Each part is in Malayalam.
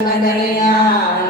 Macarena.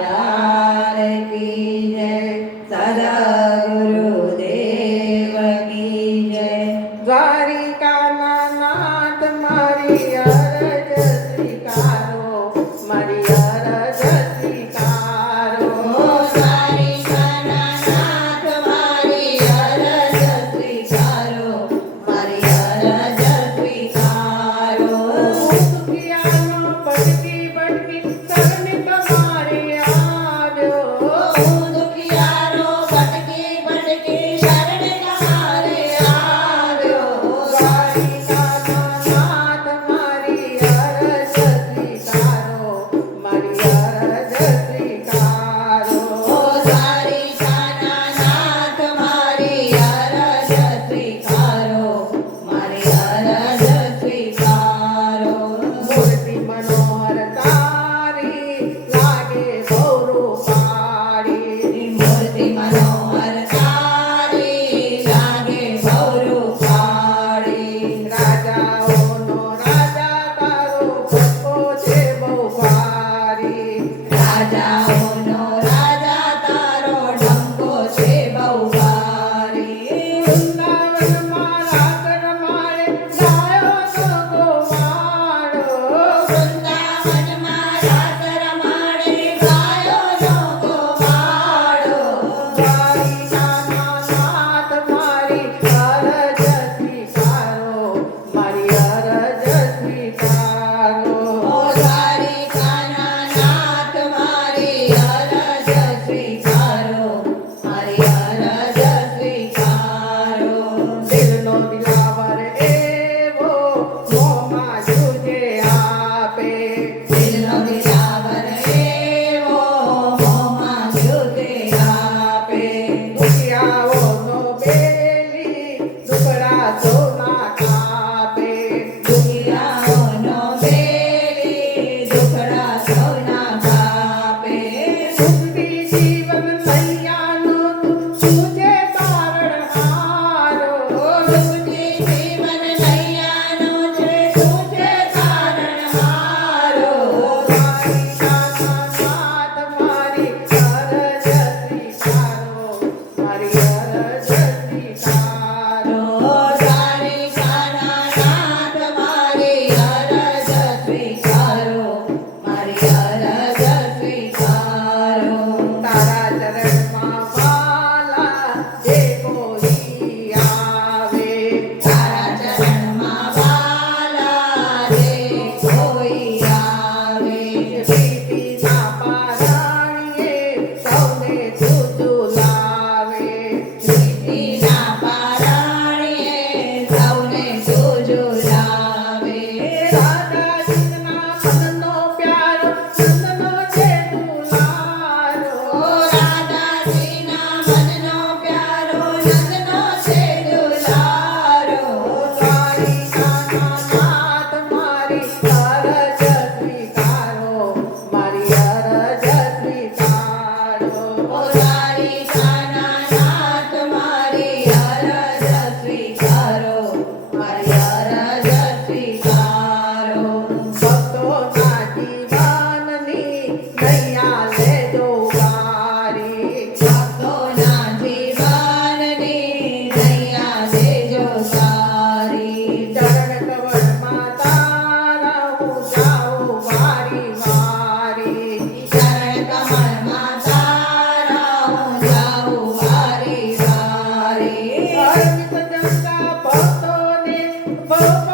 world.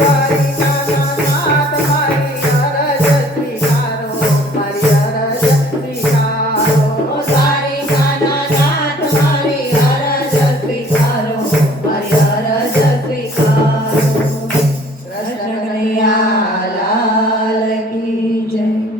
Bye.